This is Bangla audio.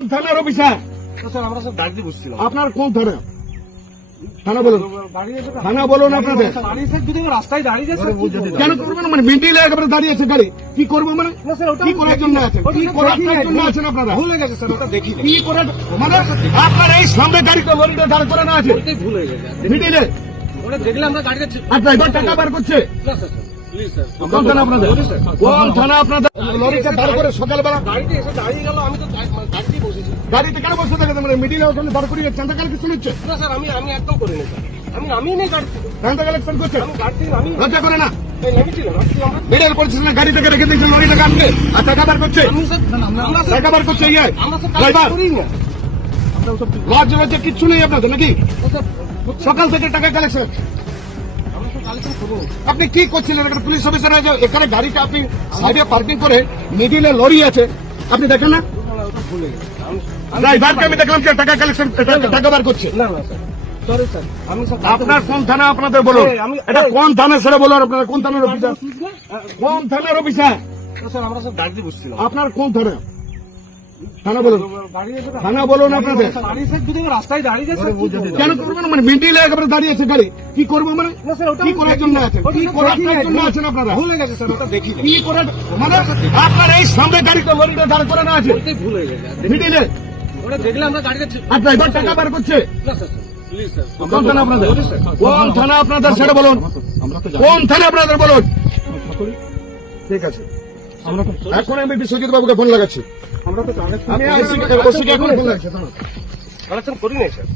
থানার অফিসার স্যার আমরা সব দাঁড়িয়ে বসছিলাম। আপনার কোন থানা? থানা বলুন, থানা বলুন আপনাদের। দাঁড়িয়ে স্যার যদি আমরা রাস্তায় দাঁড়িয়ে যাই স্যার, কি করবো? কেন করবেন? মানে মিডিলে একেবারে দাঁড়িয়ে আছে গাড়ি, কি করবো মানে? না স্যার, ওটা কি করার জন্য আছেন? কি করার জন্য আছেন আপনারা? ভুলে গেছে স্যার, ওটা দেখিনি। কি করার মানে? আপনার এই সামনে গাড়িতে লরিতে দাঁড় করানো আছে ওটাই ভুলে গেছে। মিডিলে, ওটা দেখলে আমরা গাড়িটা আর ড্রাইভার টাকা বার করছে। না স্যার, প্লিজ স্যার। কোন থানা আপনাদের? কোন থানা আপনাদের? লরিতে দাঁড় করে সকালবেলা গাড়িতে এসে দাঁড়িয়ে গেল, আমি তো গাড়িতেই বসেছি। গাড়িতে কেন বসে থাকে? মানে মিডিলে ওখানে দাঁড় করিয়ে চাঁদা কালেকশন হচ্ছে, না স্যার, আমি একদম করিনি স্যার। আমি নামিয়ে নেই গাড়ি থেকে। চাঁদা কালেকশন করছে, আমি গাড়ি থেকে নামিয়ে লজ্জা করে না? নেমেছিলাম। আমরা মিডিল পরিস্থিতি না, গাড়ি থেকে রেখে দিয়েছে লরি টাকা আনতে, আর টাকা বার করছে, আমি স্যার আমরা স্যার টাকা বার করছে ইয়ে আমরা স্যার ড্রাইভার। করি না। আমরা ওসব লজ্জা লজ্জা কিচ্ছু নেই আপনাদের নাকি? স্যার সকাল থেকে টাকা কালেকশন। আমরা সব কালেকশন করবো। আপনি কি করছিলেন? এখানে পুলিশ অফিসার আছে, এখানে গাড়িটা আপনি সাইডে পার্কিং করে মিডিলে লরি আছে, আপনি দেখেন না? ওটা ভুলে গেছে। ড্রাইভারকে আমি দেখলাম যে টাকা কালেকশন, টাকা বার করছে। না না স্যার, সরি স্যার, আমি স্যার আপনার কোন থানা আপনাদের বলুন? এটা কোন থানা সেটা বলুন। আপনারা কোন থানার অফিসার? কোন থানার অফিসার? স্যার আমরা সব দাঁড়িয়ে বসছিলাম। আপনার কোন থানা? থানা বলুন, গাড়ি এসে থানা বলুন আপনাদের। দাঁড়িয়ে স্যার যদি আমরা রাস্তায় দাঁড়িয়ে যাই স্যার, কি করবো? কেন করবেন? মানে মিডিলে একেবারে দাঁড়িয়ে আছে গাড়ি, কি করবো মানে? না স্যার, ওটা কি করার জন্য আছেন? কি করার জন্য আছেন আপনারা? ভুলে গেছে স্যার, ওটা দেখিনি। কি করার মানে? আপনার এই সামনে গাড়িতে লরিতে দাঁড় করানো আছে ওটাই ভুলে গেছে। মিডিলে, ওটা দেখলে আমরা গাড়িটা আর ড্রাইভার টাকা বার করছে। না স্যার, প্লিজ স্যার। কোন থানা আপনাদের? কোন থানা আপনাদের সেটা বলুন। কোন থানা আপনাদের বলুন। ঠিক আছে, এখন আমি বিশ্বজিৎ বাবুকে ফোন লাগাচ্ছি। আমরা তো আমি ওসিকে এখন ফোন লাগাচ্ছি। কালেকশন করি নাই স্যার।